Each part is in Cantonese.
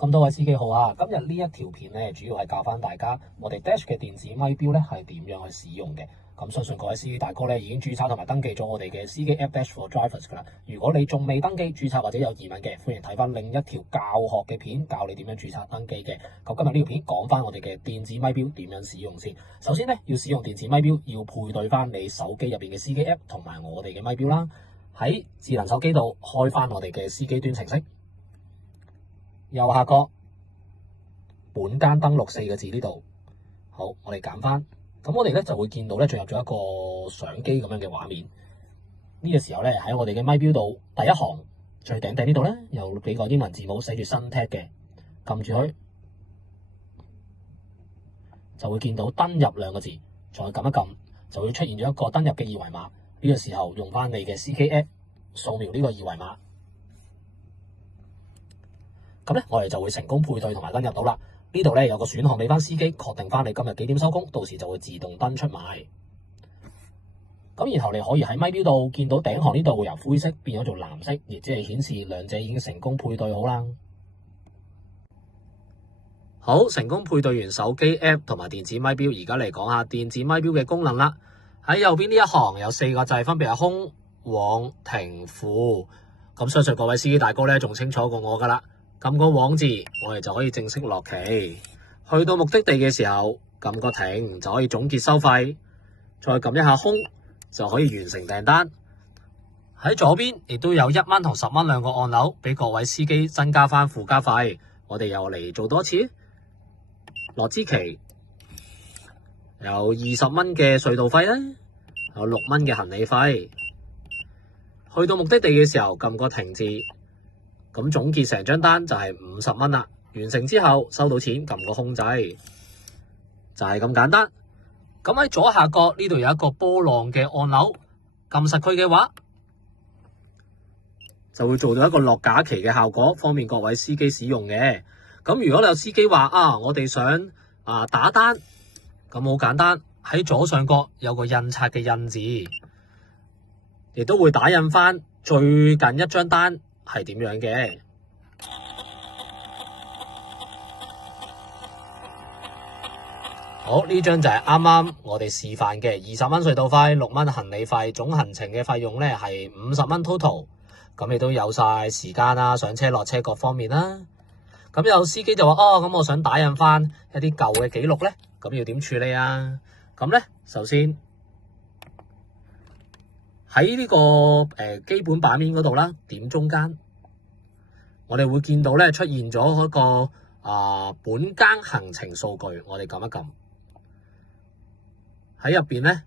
咁多位司機好啊！今日呢一條片咧，主要係教翻大家我哋 Dash 嘅電子咪錶咧係點樣去使用嘅。咁相信各位司機大哥咧已經註冊同埋登記咗我哋嘅司機 App Dash for Drivers 噶啦。如果你仲未登記註冊或者有疑問嘅，歡迎睇翻另一條教學嘅片，教你點樣註冊登記嘅。咁今日呢條片講翻我哋嘅電子咪錶點樣使用先。首先咧，要使用電子咪錶要配對翻你手機入邊嘅司機 App 同埋我哋嘅咪錶啦。喺智能手機度開翻我哋嘅司機端程式，右下角本間登錄4個字呢度，好，我哋揀翻，咁我哋咧就會見到咧進入咗一個相機咁樣嘅畫面。呢個時候咧喺我哋嘅咪錶度第一行最頂呢度咧有幾個英文字母寫住 Suntech 嘅，撳住佢就會見到登入2個字，再撳一撳就會出現咗一個登入嘅二維碼。呢個時候用翻你嘅司機 App 掃描呢個二維碼，咁咧我哋就會成功配對同埋登入到啦。呢度咧有個選項俾翻司機確定翻你今日幾點收工，到時就會自動登出埋。咁然後你可以喺咪錶度見到頂行呢度會由灰色變咗做藍色，亦即係顯示兩者已經成功配對好啦。好，成功配對完手機 App 同埋電子咪錶，而家嚟講下電子咪錶嘅功能啦。喺右邊呢一行有4個掣，分別係空、往、停、付。咁相信各位司機大哥咧仲清楚過我噶啦。撳個往字，我哋就可以正式落旗。去到目的地嘅時候，撳個停就可以總結收費。再撳一下空，就可以完成訂單。喺左邊亦都有1蚊同10蚊兩個按鈕，俾各位司機增加翻附加費。我哋又嚟做多次，落支旗，有20蚊嘅隧道費啦，有6蚊嘅行李費。去到目的地嘅時候，撳個停字。咁總結成張單就係50蚊啦。完成之後收到錢，撳個空掣，就係咁簡單。咁喺左下角呢度有一個波浪嘅按鈕，撳實佢嘅話，就會做到一個落架旗嘅效果，方便各位司機使用嘅。咁如果你有司機話我哋想打單，咁好簡單，喺左上角有個印刷嘅印字，亦都會打印翻最近一張單係點樣嘅？好，呢張就係啱啱我哋示範嘅20蚊隧道費、6蚊行李費，總行程嘅費用咧係50蚊 total。咁亦都有晒時間啦、上車落車各方面啦。咁有司機就話咁我想打印翻一啲舊嘅記錄咧，咁要點處理啊？咁咧，首先喺呢個基本版面嗰度啦，點中間，我哋會見到咧出現咗嗰個本間行程數據，我哋撳一撳，喺入邊咧，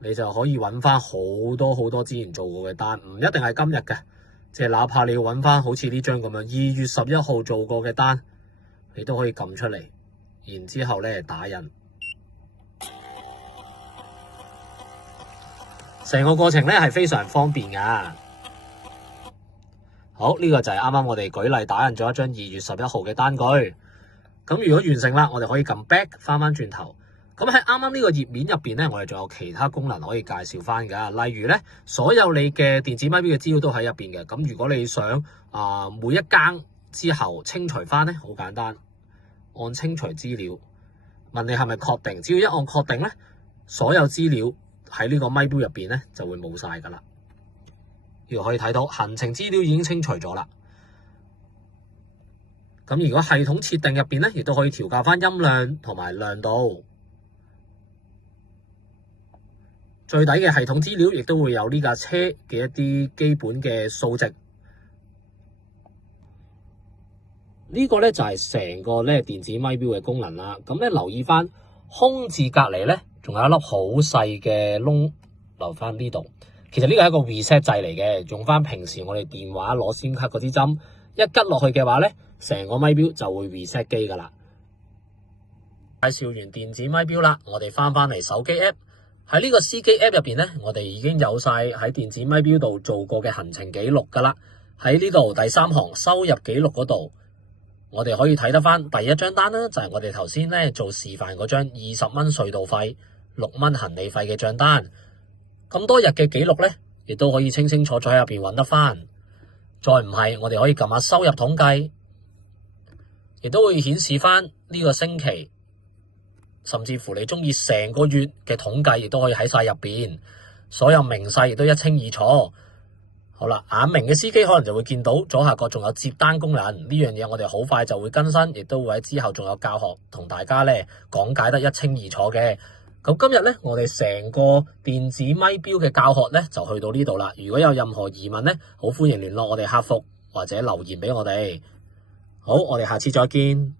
你就可以揾翻好多之前做過嘅單，唔一定係今日嘅，即係哪怕你要揾翻好似呢張咁樣2月11號做過嘅單，你都可以撳出嚟，然之後咧打印。成個過程咧係非常方便噶。好，呢個就係啱啱我哋舉例打印咗一張2月11號嘅單據。咁如果完成啦，我哋可以撳 back 翻轉頭。咁喺啱啱呢個頁面入邊咧，我哋仲有其他功能可以介紹翻噶。例如咧，所有你嘅電子咪錶嘅資料都喺入邊嘅。咁如果你想每一更之後清除翻咧，好簡單，按清除資料，問你係咪確定，只要一按確定咧，所有資料喺呢個咪錶入邊咧就會冇晒噶啦。呢度可以睇到行程資料已經清除咗啦。咁如果系統設定入邊咧，亦都可以調校翻音量同埋亮度。最底嘅系統資料亦都會有呢架車嘅一啲基本嘅數值。呢個咧就係成個咧電子咪錶嘅功能啦。咁咧留意翻空字隔離咧，仲有一粒好細嘅窿留翻呢度。其實呢個係一個 reset 掣嚟嘅，用翻平時我哋電話攞 SIM 卡嗰支針，一吉落去嘅話咧，成個咪錶就會 reset 機噶啦。介紹完電子咪錶啦，我哋翻嚟手機 app。喺呢個司機 app 入邊咧，我哋已經有晒喺電子咪錶度做過嘅行程記錄噶啦。喺呢度第3行收入記錄嗰度，我哋可以睇得翻第一張單啦，就係我哋頭先咧做示範嗰張20蚊隧道費、6蚊行李費嘅賬單。咁多日嘅記錄咧，亦都可以清楚喺入邊揾得翻。再唔係，我哋可以撳下收入統計，亦都會顯示翻呢個星期，甚至乎你中意成個月嘅統計，亦都可以喺晒入邊，所有明細亦都一清二楚。好啦，眼明嘅司機可能就會見到左下角仲有接單功能，呢樣嘢我哋好快就會更新，亦都會喺之後仲有教學同大家咧講解得一清二楚嘅。咁今日咧，我哋成個電子咪錶嘅教學咧就去到呢度啦。如果有任何疑問咧，好歡迎聯絡我哋客服或者留言俾我哋。好，我哋下次再見。